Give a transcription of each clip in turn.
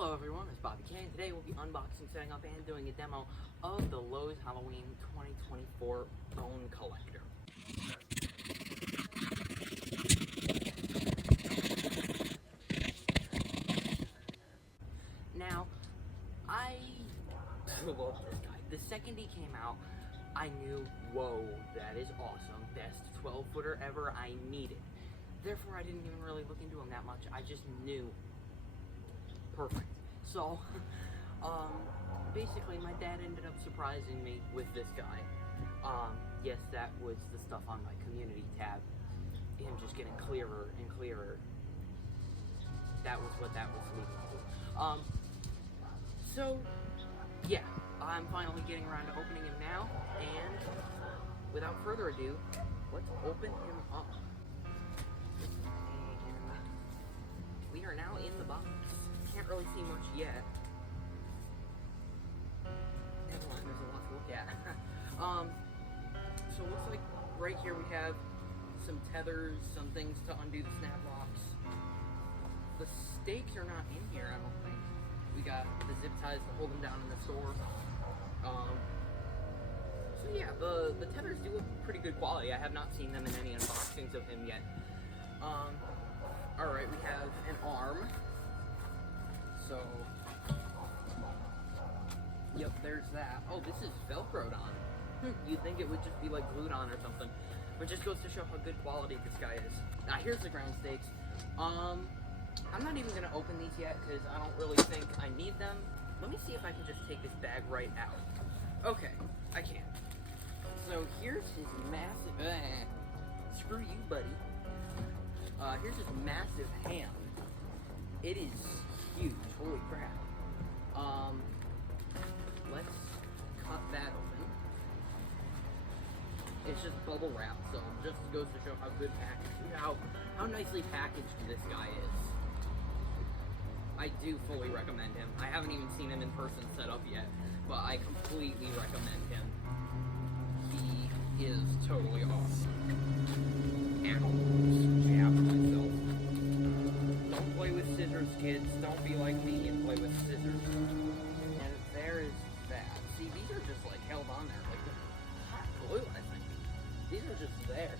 Hello everyone, it's Bobby K, and today we'll be unboxing, setting up, and doing a demo of the Lowe's Halloween 2024 Bone Collector. Now, I love this guy. The second he came out, I knew, whoa, that is awesome. Best 12-footer ever, I need it. Therefore, I didn't even really look into him that much. I just knew. Perfect. So, basically, my dad ended up surprising me with this guy. Yes, that was the stuff on my community tab. Him just getting clearer and clearer. That was what that was leading to. So, yeah, I'm finally getting around to opening him now, and without further ado, let's open him up. And we are now in the box. Can't really see much yet. Never mind, there's a lot to look at. So it looks like right here we have some tethers, some things to undo the snap locks. The stakes are not in here, I don't think. We got the zip ties to hold them down in the store. So yeah, the tethers do look pretty good quality. I have not seen them in any unboxings of him yet. Alright, we have an arm. So, yep, there's that. Oh, this is Velcroed on. You'd think it would just be like glued on or something. But it just goes to show how good quality this guy is. Now, here's the ground stakes. I'm not even going to open these yet because I don't really think I need them. Let me see if I can just take this bag right out. Okay, I can. So, here's his massive... screw you, buddy. Here's his massive hand. It is huge. Holy crap. Let's cut that open. It's just bubble wrap, so just goes to show how good packaged, how nicely packaged this guy is. I do fully recommend him. I haven't even seen him in person set up yet, but I completely recommend him. He is totally awesome. Ow. Jabbed myself. Don't play with scissors, kids. Don't be like me and play with scissors. And there is that. See, these are just like held on there like hot glue, I think. These are just there.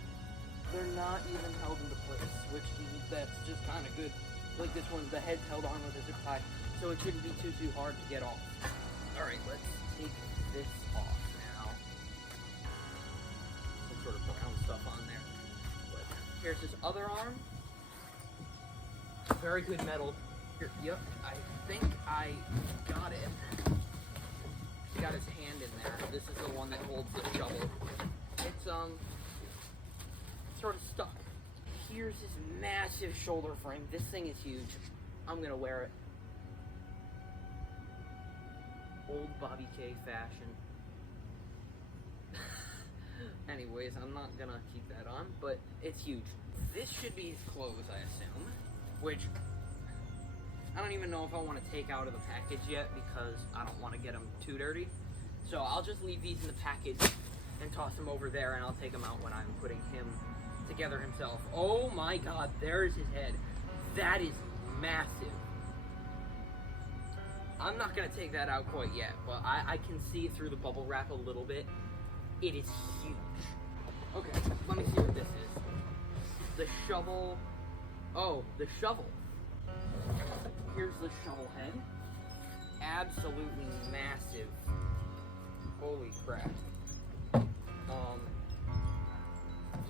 They're not even held into place, which that's just kind of good. Like this one, the head's held on with a zip tie, so it shouldn't be too hard to get off. Alright, let's take this off now. Some sort of brown stuff on there. But here's his other arm. Very good metal. Here, yep, I think I got it. Got his hand in there. This is the one that holds the shovel. It's sort of stuck. Here's his massive shoulder frame. This thing is huge. I'm gonna wear it. Old Bobby K fashion. Anyways, I'm not gonna keep that on, but it's huge. This should be his clothes, I assume. Which, I don't even know if I want to take out of the package yet because I don't want to get them too dirty. So I'll just leave these in the package and toss them over there, and I'll take them out when I'm putting him together himself. Oh my god, there's his head. That is massive. I'm not going to take that out quite yet, but I can see through the bubble wrap a little bit. It is huge. Okay, let me see what this is. The shovel... Oh, the shovel. Here's the shovel head. Absolutely massive. Holy crap.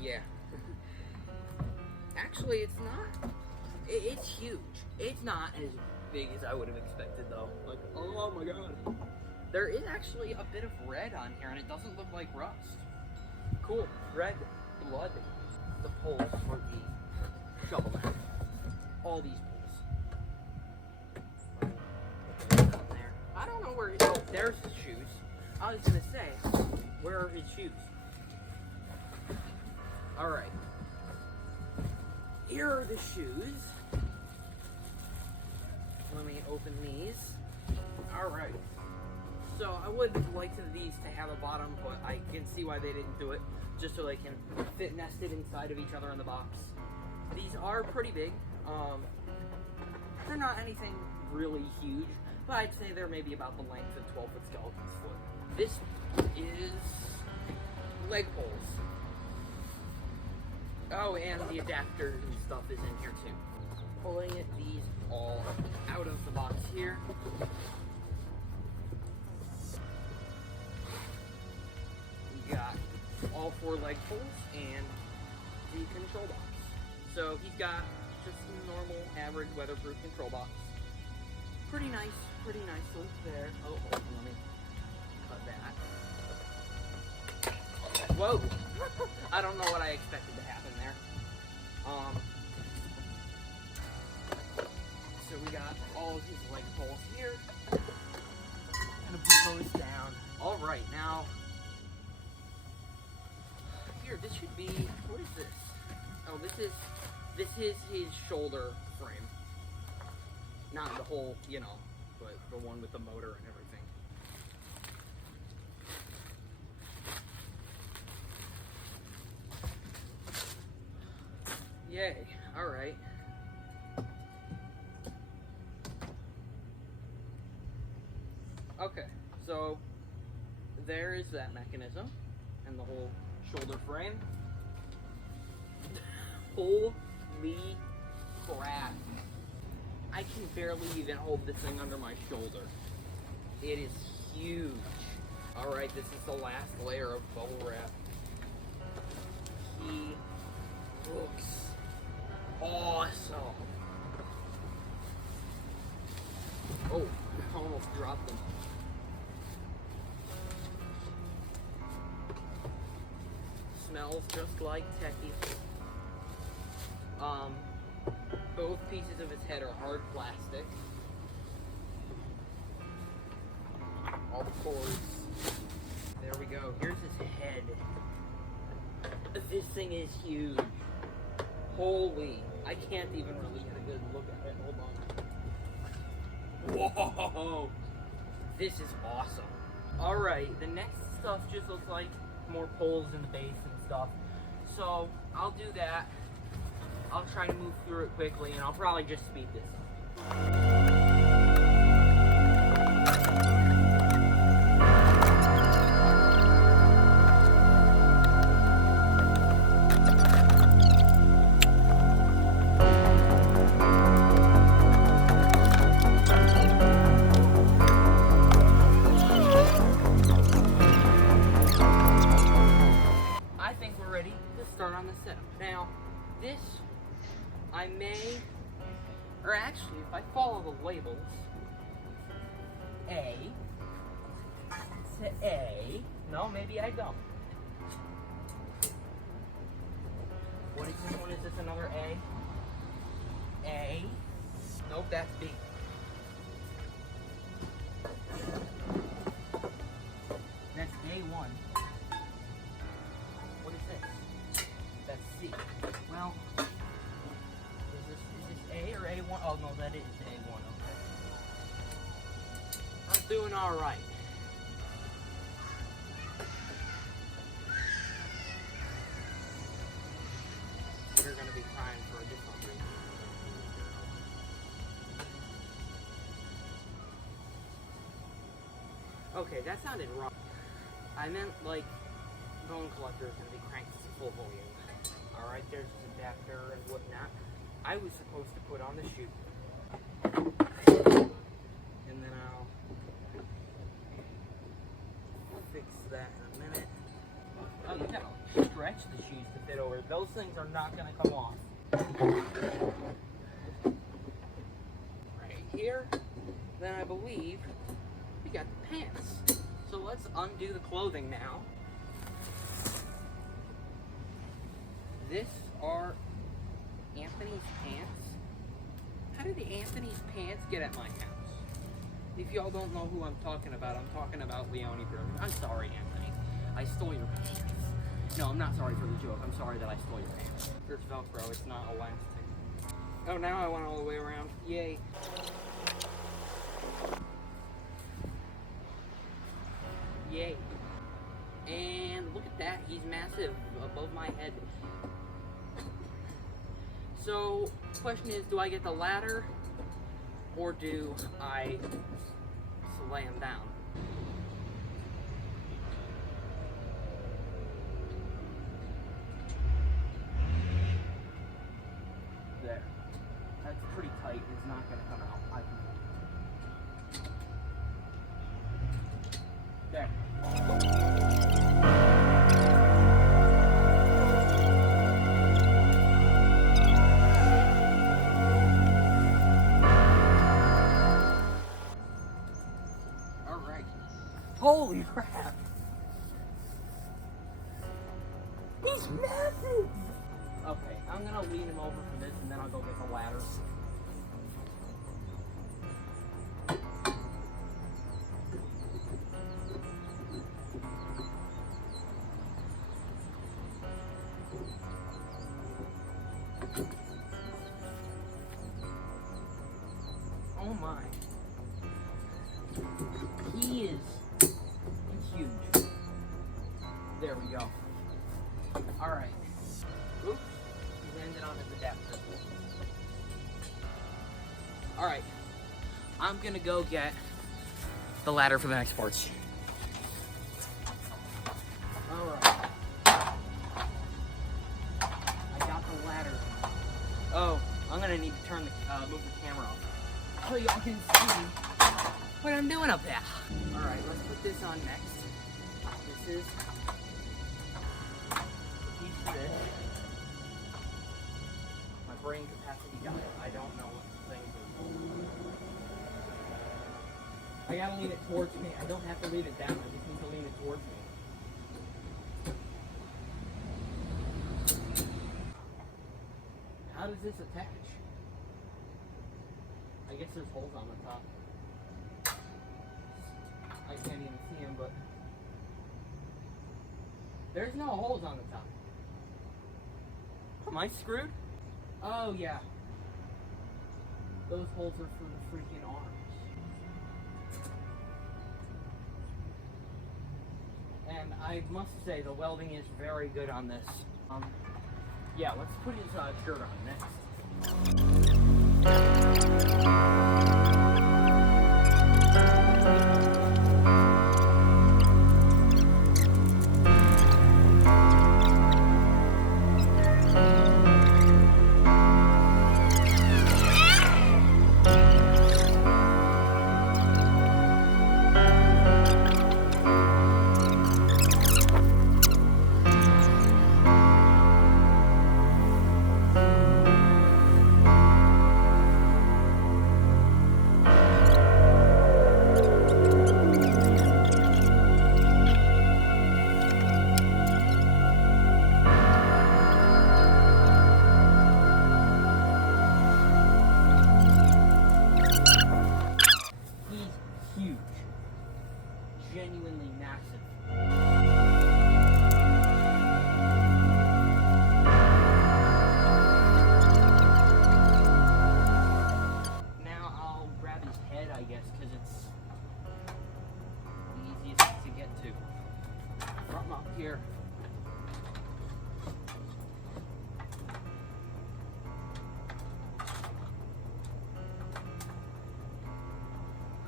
Yeah. Actually, it's not. It's huge. It's not as big as I would have expected, though. Like, oh my god. There is actually a bit of red on here, and it doesn't look like rust. Cool. Red blood. The poles for the shovel head. All these poles. There. I don't know where. Oh, there's his shoes. I was gonna say, where are his shoes? All right. Here are the shoes. Let me open these. All right. So I would like these to have a bottom, but I can see why they didn't do it, just so they can fit nested inside of each other in the box. These are pretty big. They're not anything really huge, but I'd say they're maybe about the length of 12-foot skeleton's foot. This is leg poles. Oh, and the adapters and stuff is in here too. Pulling these all out of the box here. We got all 4 leg poles and the control box. So he's got just a normal, average, weatherproof control box. Pretty nicely there. Oh, let me cut that. Whoa! I don't know what I expected to happen there. So we got all of his leg poles here. Gonna put those down. All right, now here, this should be, what is this? Oh, this is his shoulder frame. Not the whole, you know, but the one with the motor and everything. Yay, alright. Okay, so there is that mechanism and the whole shoulder frame. Holy crap. I can barely even hold this thing under my shoulder. It is huge. Alright, this is the last layer of bubble wrap. He looks awesome. Oh, I almost dropped him. Smells just like Techie's. Both pieces of his head are hard plastic. All the cords. There we go. Here's his head. This thing is huge. Holy. I can't even really get a good look at it. Hold on. Whoa! This is awesome. Alright, the next stuff just looks like more poles in the base and stuff. So, I'll do that. I'll try to move through it quickly, and I'll probably just speed this up. I think we're ready to start on the setup. Now, this I may, or actually, if I follow the labels, A to A, no, maybe I don't. What is this one? Is this another A? A. Nope, that's B. That's A1. What is this? That's C. Well, A or A1? Oh, no, that is A1, okay. I'm doing alright. You're gonna be crying for a different reason. Okay, that sounded wrong. I meant, like, bone collector is gonna be cranked to full volume. Alright, there's his adapter and whatnot. I was supposed to put on the chute. And then I'll fix that in a minute. Oh, you gotta stretch the shoes to fit over. Those things are not gonna come off. Right here. Then I believe we got the pants. So let's undo the clothing now. This are Anthony's pants. How did the Anthony's pants get at my house? If y'all don't know who I'm talking about Leone Brothers. I'm sorry, Anthony. I stole your pants. No, I'm not sorry for the joke. I'm sorry that I stole your pants. There's Velcro. It's not elastic. Oh, now I went all the way around. Yay. Yay. And look at that. He's massive above my head. So, the question is, do I get the ladder Or do I slam down? There. That's pretty tight. It's not going to come out. There. Alright. Holy crap! He's massive! Okay, I'm gonna lean him over for this and then I'll go get the ladder. Oh my. He is huge. There we go. Alright. Oops. He landed on his adapter. Alright. I'm gonna go get the ladder for the next parts. Alright. I got the ladder. Oh, I'm gonna need to turn the move the camera off so y'all can see what I'm doing up there. Alright, let's put this on next. This is a piece of this. My brain capacity got it. I don't know what the thing is. I gotta lean it towards me. I don't have to lean it down. I just need to lean it towards me. How does this attach? I guess there's holes on the top. I can't even see them, but there's no holes on the top. Am I screwed? Oh yeah. Those holes are for the freaking arms. And I must say the welding is very good on this. Yeah, let's put his shirt on next. Genuinely massive. Now I'll grab his head, I guess, because it's the easiest to get to. From up here.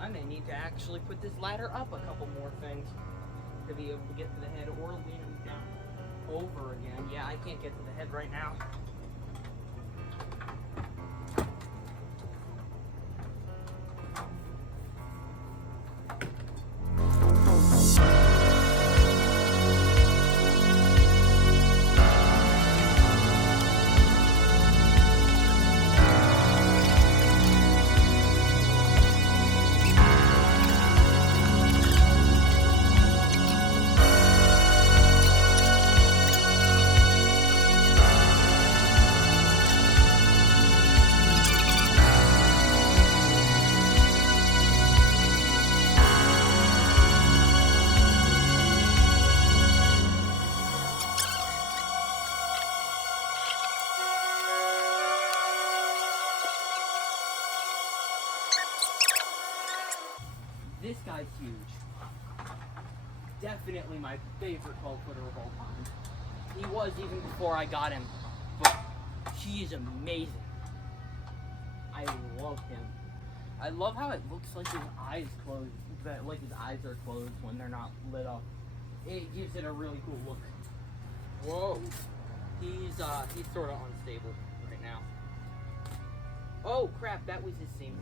I may need to actually put this ladder up a couple more things to be able to get to the head or lean him down over again. Yeah, I can't get to the head right now. This guy's huge. Definitely my favorite 12-footer of all time. He was even before I got him, but he is amazing. I love him. I love how it looks like his eyes closed, like his eyes are closed when they're not lit up. It gives it a really cool look. Whoa. He's sort of unstable right now. Oh crap, that was his same.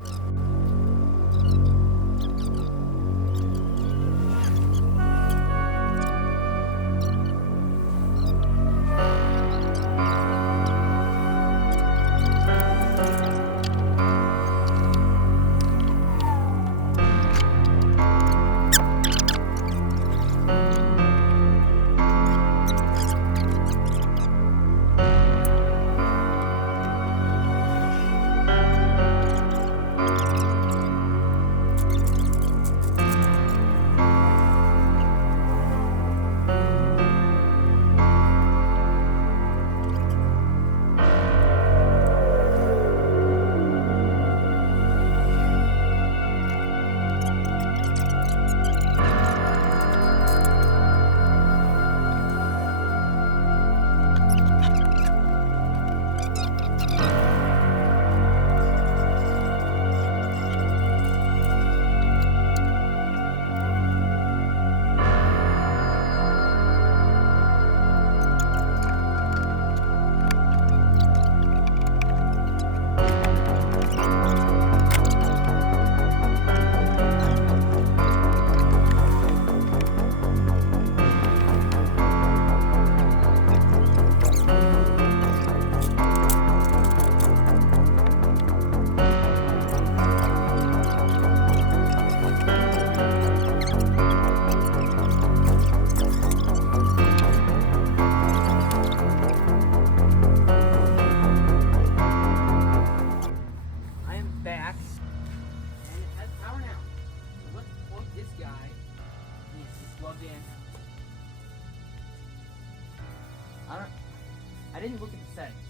I didn't look at the settings.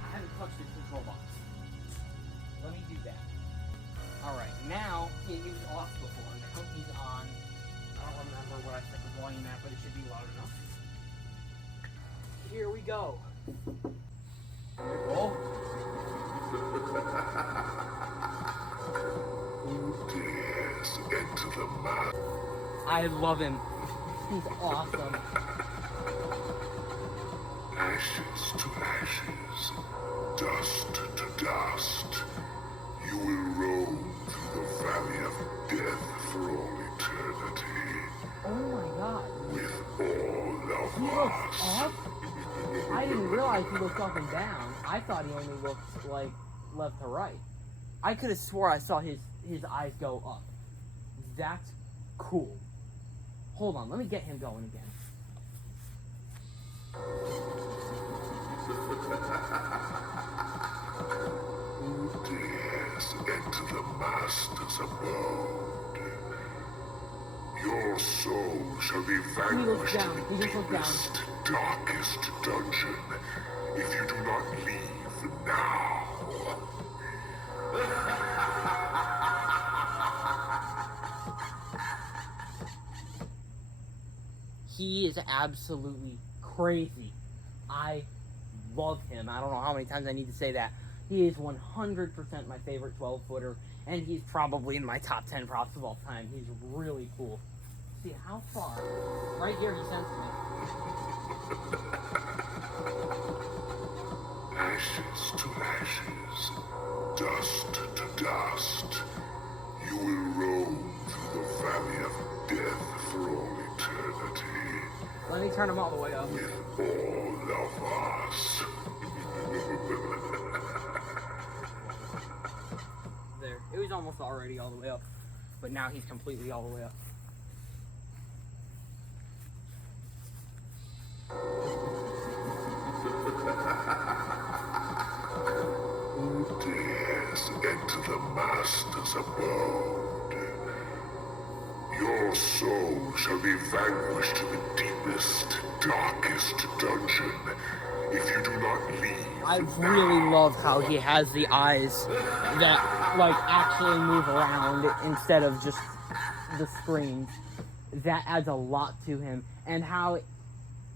I haven't touched his control box. Let me do that. Alright, now, he was off before. Now he's on. I don't remember what I set the volume at, but it should be loud enough. Here we go. Oh. Yes, into the mouth. I love him. He's awesome. Ashes to ashes, dust to dust. You will roam through the valley of death for all eternity. Oh my god. With all of He looks us. up? I didn't realize he looked up and down. I thought he only looked like left to right. I could have swore I saw his eyes go up. That's cool. Hold on, let me get him going again. Yes, enter the master's abode. Your soul shall be vanquished down. in the He looks down. deepest, darkest dungeon if you do not leave now. He is absolutely crazy. I love him. I don't know how many times I need to say that. He is 100% my favorite 12-footer, and he's probably in my top 10 props of all time. He's really cool. See, how far? Right here, he sends me. Ashes to ashes, dust to dust. You will roam through the valley of death for all eternity. Let me turn him all the way up. With all of us. There. It was almost already all the way up, but now he's completely all the way up. Yes, enter the master's abode. Your soul shall be vanquished in the deepest, darkest dungeon if you do not leave. I really love how he has the eyes that, like, actually move around instead of just the screens. That adds a lot to him. And how it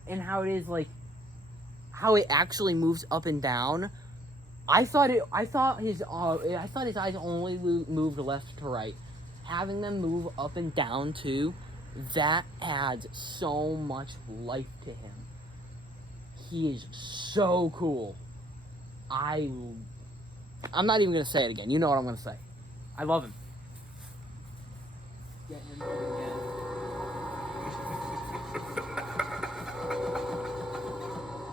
is, like, how it actually moves up and down. I thought his eyes only moved left to right. Having them move up and down too, that adds so much life to him. He is so cool. I'm not even gonna say it again. You know what I'm gonna say. I love him. Get him again.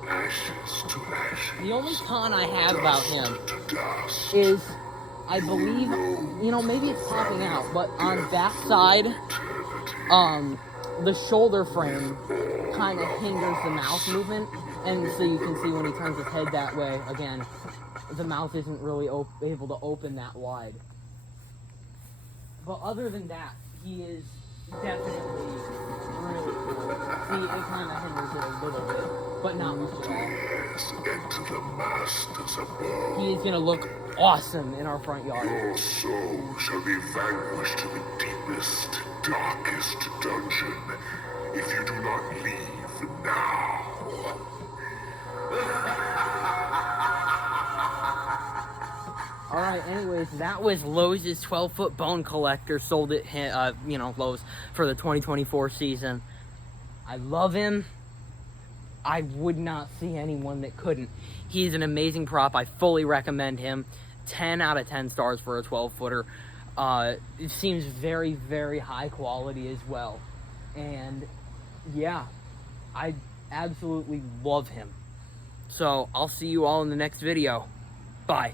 Ashes to ashes. The only con I have about him To dust. is, I believe, maybe it's popping out, but on that side, the shoulder frame kind of hinders the mouth movement, and so you can see when he turns his head that way, again, the mouth isn't really able to open that wide. But other than that, he is definitely really cool. See, it kind of hinders it a little bit, but not much at all. Yes, and to the masters above. He is going to look awesome in our front yard. Your soul shall be vanquished to the deepest, darkest dungeon if you do not leave now. Alright, anyways, that was Lowe's 12-foot bone collector, sold at, Lowe's for the 2024 season. I love him. I would not see anyone that couldn't. He's an amazing prop. I fully recommend him. 10 out of 10 stars for a 12-footer. It seems very, very high quality as well. And, yeah, I absolutely love him. So, I'll see you all in the next video. Bye.